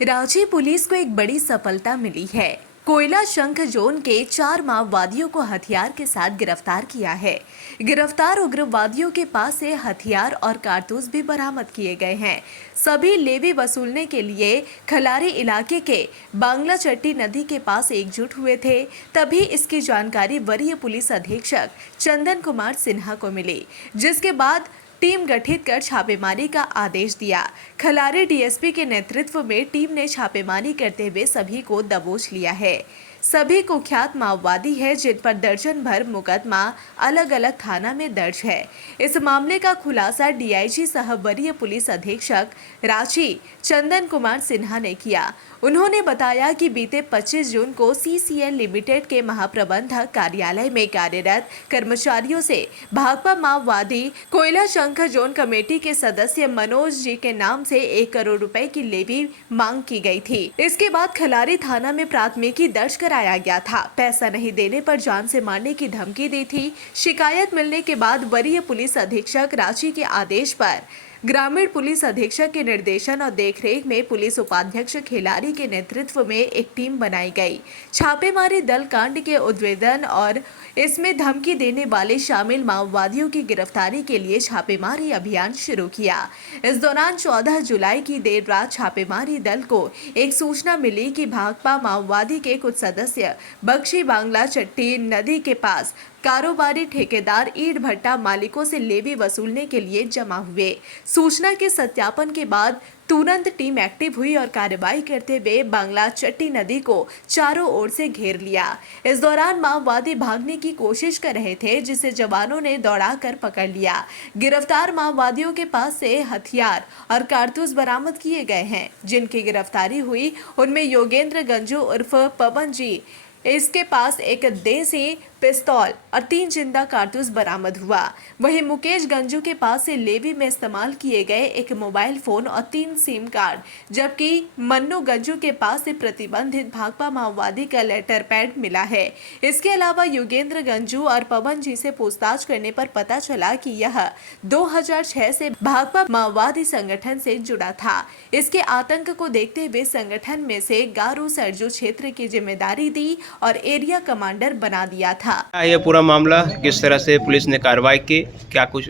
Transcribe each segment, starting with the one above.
Ranchi police को एक बड़ी सफलता मिली है। कोयला शंख जोन के 4 माओवादियों को हथियार के साथ गिरफ्तार किया है। गिरफ्तार उग्रवादियों के पास से हथियार और कारतूस भी बरामद किए गए हैं। सभी लेवी वसूलने के लिए खलारी इलाके के बांग्ला चट्टी नदी के पास एकजुट हुए थे। तभी इसकी जानकारी वरीय पुलिस अधीक्षक चंदन कुमार सिन्हा को मिली, जिसके बाद टीम गठित कर छापेमारी का आदेश दिया। खलारी डीएसपी के नेतृत्व में टीम ने छापेमारी करते हुए सभी को दबोच लिया है। सभी कुख्यात माओवादी है, जिन पर दर्जन भर मुकदमा अलग अलग थाना में दर्ज है। इस मामले का खुलासा डीआईजी सह वरीय पुलिस अधीक्षक रांची चंदन कुमार सिन्हा ने किया। उन्होंने बताया कि बीते 25 जून को सीसीएल लिमिटेड के महाप्रबंधक कार्यालय में कार्यरत कर्मचारियों से भाकपा माओवादी कोयला शंख जोन कमेटी के सदस्य मनोज जी के नाम से 1 करोड़ रुपए की लेवी मांग की गई थी। इसके बाद खलारी थाना में प्राथमिकी दर्ज कराया गया था। पैसा नहीं देने पर जान से मारने की धमकी दी थी। शिकायत मिलने के बाद वरीय पुलिस अधीक्षक रांची के आदेश पर ग्रामीण पुलिस अधीक्षक के निर्देशन और देखरेख में पुलिस उपाध्यक्ष खिलारी के नेतृत्व में एक टीम बनाई गई। छापेमारी दल कांड के उद्भेदन और इसमें धमकी देने वाले शामिल माओवादियों की गिरफ्तारी के लिए छापेमारी अभियान शुरू किया। इस दौरान 14 जुलाई की देर रात छापेमारी दल को एक सूचना मिली कि भाकपा माओवादी के कुछ सदस्य बख्शी बांग्ला चट्टी नदी के पास कारोबारी ठेकेदार ईंट भट्टा मालिकों से लेवी वसूलने के लिए जमा हुए। सूचना के सत्यापन के बाद तुरंत टीम एक्टिव हुई और कार्रवाई करते हुए बांग्ला चट्टी नदी को चारों ओर से घेर लिया। इस दौरान माओवादी भागने की कोशिश कर रहे थे, जिसे जवानों ने दौड़ाकर पकड़ लिया। गिरफ्तार माओवादियों के पास से हथियार और कारतूस बरामद किए गए हैं। जिनकी गिरफ्तारी हुई उनमें योगेंद्र गंजू उर्फ पवन जी, इसके पास एक देसी पिस्तौल और 3 जिंदा कारतूस बरामद हुआ। वहीं मुकेश गंजू के पास से लेवी में इस्तेमाल किए गए एक मोबाइल फोन और 3 सिम कार्ड, जबकि मन्नू गंजू के पास से प्रतिबंधित भाकपा माओवादी का लेटर पैड मिला है। इसके अलावा योगेंद्र गंजू और पवन जी से पूछताछ करने पर पता चला कि यह 2006 से भाकपा माओवादी संगठन से जुड़ा था। इसके आतंक को देखते हुए संगठन में से गारू सरजू क्षेत्र की जिम्मेदारी दी और एरिया कमांडर बना दिया था। ये पूरा मामला किस तरह से पुलिस ने कार्रवाई की, क्या कुछ?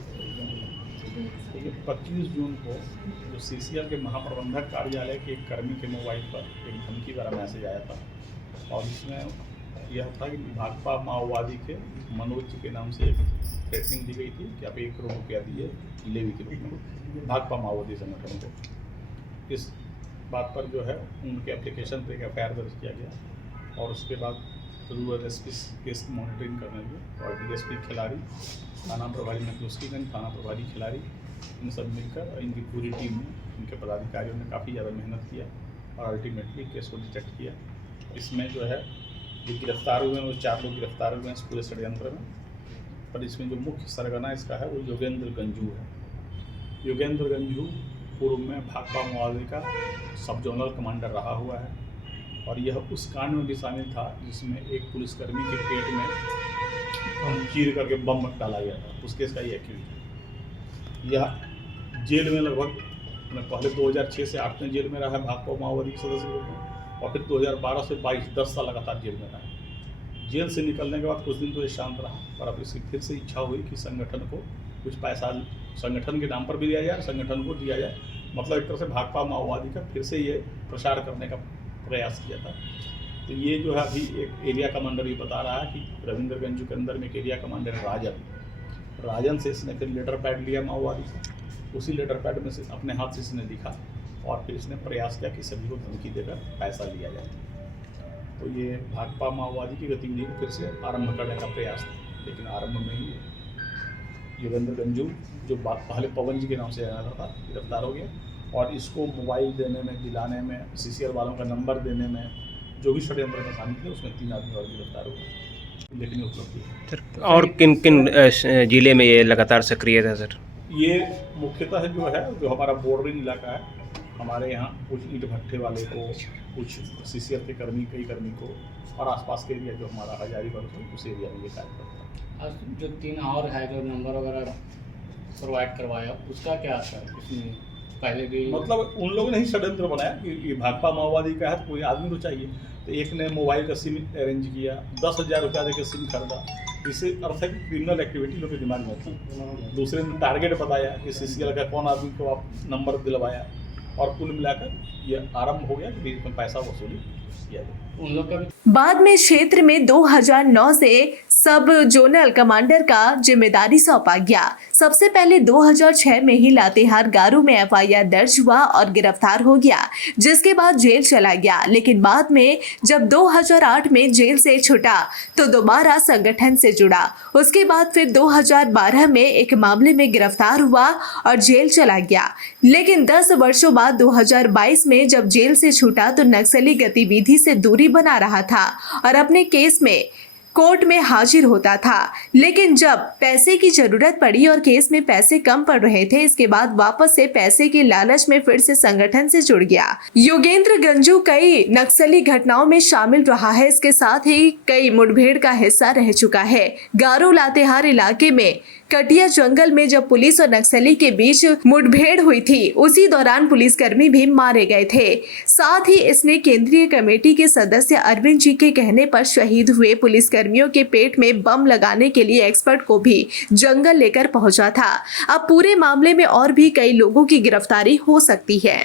25 जून को जो सीसीएल के महाप्रबंधक कार्यालय के एक कर्मी के मोबाइल पर एक धमकी वाला मैसेज आया था और इसमें यह था कि भाकपा माओवादी के मनोज जी के नाम से एक थ्रेटनिंग दी गई थी कि आप 1 करोड़ रुपया दिए लेवी के रूप में भाकपा माओवादी संगठन को। इस बात पर जो है उनके एप्लीकेशन पर एक एफआईआर दर्ज किया गया और उसके बाद रूरल एसपी केस मॉनिटरिंग करने लगे और डीएसपी खिलाड़ी, थाना प्रभारी नकलुस्कीगंज, थाना प्रभारी खिलाड़ी, इन सब मिलकर इनकी पूरी टीम ने, इनके पदाधिकारियों ने काफ़ी ज़्यादा मेहनत किया और अल्टीमेटली केस को डिटेक्ट किया। इसमें जो है जो गिरफ्तार हुए हैं वो 4 लोग गिरफ्तार हुए हैं इस पूरे षड्यंत्र में। पर इसमें जो मुख्य सरगना इसका है वो योगेंद्र गंजू है। योगेंद्र गंजू पूर्व में भाकपा माओवादी का सब जोनल कमांडर रहा हुआ है और यह उस कांड में भी शामिल था जिसमें एक पुलिसकर्मी के पेट में चीर करके बम डाला गया था। उस केस का ये एक्यूज है। यह जेल में लगभग पहले 2006 से 8 में जेल में रहा है भाकपा माओवादी के सदस्य रूप में और फिर 2012 से 22 10 साल लगातार जेल में रहा। जेल से निकलने के बाद कुछ दिन तो ये शांत रहा, पर अब इसकी फिर से इच्छा हुई कि संगठन को कुछ पैसा संगठन के नाम पर भी दिया जाए, संगठन को दिया जाए। मतलब एक तरह से भाकपा माओवादी का फिर से ये प्रचार करने का प्रयास किया था। तो ये जो है अभी एक एरिया कमांडर ये बता रहा है कि रविंद्र गंजू के अंदर में एक एरिया कमांडर है राजन से इसने फिर लेटर पैड लिया माओवादी से। उसी लेटर पैड में से अपने हाथ से इसने लिखा और फिर इसने प्रयास किया कि सभी को धमकी देकर पैसा लिया जाए। तो ये भाकपा माओवादी की गतिविधि को फिर से आरंभ करने का प्रयास था, लेकिन आरंभ में ही योगेंद्र गंजू जो पहले पवन जी के नाम से जाना था गिरफ्तार हो गया और इसको मोबाइल देने में, दिलाने में, सीसीएल वालों का नंबर देने में जो भी षड्यंत्र में शामिल थे उसमें 3 आदमी और गिरफ्तार हो गए। लेकिन उपलब्धि और किन किन जिले में ये लगातार सक्रिय था सर? ये मुख्यतः जो है जो हमारा बॉर्डरिंग इलाका है, हमारे यहाँ कुछ ईंट भट्ठे वाले को, कुछ सीसीएल के कई कर्मी को और आसपास के एरिया जो हमारा हजारीबाग उस एरिया में ये कार्य करता है। आज जो 3 और है जो नंबर वगैरह प्रोवाइड करवाया उसका क्या असर इसमें? पहले भी मतलब उन लोगों ने ही षड्यंत्र बनाया कि ये भाकपा माओवादी का है तो कोई आदमी तो चाहिए। तो एक ने मोबाइल का सिम अरेंज किया, 10,000 रुपया देकर सिम खरीदा। इससे अर्थ है कि क्रिमिनल एक्टिविटी लोग के दिमाग में थी। दूसरे ने टारगेट बताया कि सीसीएल का कौन आदमी को आप नंबर दिलवाया, और कुल मिलाकर ये आरंभ हो गया कि बीच में पैसा वसूली किया गया। उन लोग का भी बाद में क्षेत्र में 2009 से सब जोनल कमांडर का जिम्मेदारी सौंपा गया। सबसे पहले 2006 में ही लातेहार गारू में एफआईआर दर्ज हुआ और गिरफ्तार हो गया, जिसके बाद जेल चला गया। लेकिन बाद में जब 2008 में जेल से छूटा तो दोबारा संगठन से जुड़ा। उसके बाद फिर 2012 में एक मामले में गिरफ्तार हुआ और जेल चला गया। लेकिन 10 वर्षों बाद 2022 में जब जेल से छूटा तो नक्सली गतिविधि से दूरी बना रहा था और अपने केस में कोर्ट में हाजिर होता था। लेकिन जब पैसे की जरूरत पड़ी और केस में पैसे कम पड़ रहे थे, इसके बाद वापस से पैसे के लालच में फिर से संगठन से जुड़ गया। योगेंद्र गंजू कई नक्सली घटनाओं में शामिल रहा है, इसके साथ ही कई मुठभेड़ का हिस्सा रह चुका है। गारो लातेहार इलाके में कटिया जंगल में जब पुलिस और नक्सली के बीच मुठभेड़ हुई थी, उसी दौरान पुलिसकर्मी भी मारे गए थे। साथ ही इसने केंद्रीय कमेटी के सदस्य अरविंद जी के कहने पर शहीद हुए पुलिसकर्मियों के पेट में बम लगाने के लिए एक्सपर्ट को भी जंगल लेकर पहुंचा था। अब पूरे मामले में और भी कई लोगों की गिरफ्तारी हो सकती है।